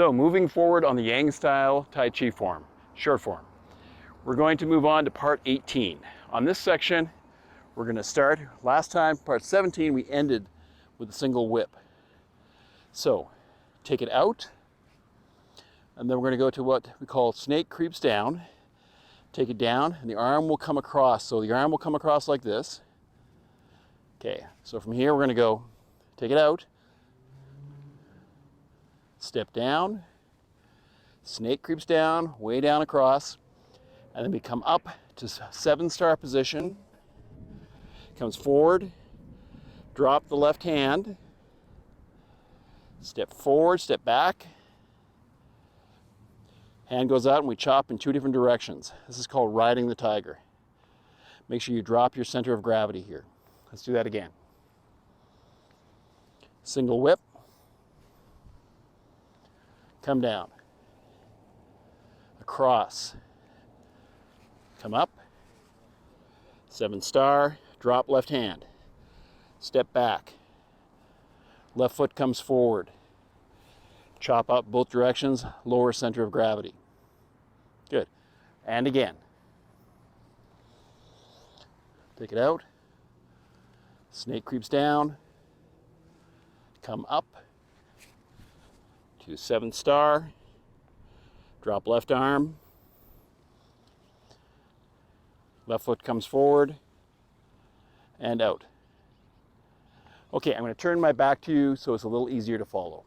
So moving forward on the Yang style Tai Chi form, short form, we're going to move on to part 18. On this section, we're going to start, last time, part 17, we ended with a single whip. So take it out, and then we're going to go to what we call snake creeps down. Take it down, and the arm will come across. So the arm will come across like this. Okay, so from here we're going to go, take it out, step down, snake creeps down, way down across, and then we come up to 7-star position, comes forward, drop the left hand, step forward, step back, hand goes out and we chop in 2 different directions. This is called riding the tiger. Make sure you drop your center of gravity here. Let's do that again. Single whip, come down, across, come up, 7-star, drop left hand, step back, left foot comes forward, chop up both directions, lower center of gravity. Good. And again. Take it out, snake creeps down, come up to 7-star, drop left arm, left foot comes forward, and out. Okay, I'm going to turn my back to you so it's a little easier to follow.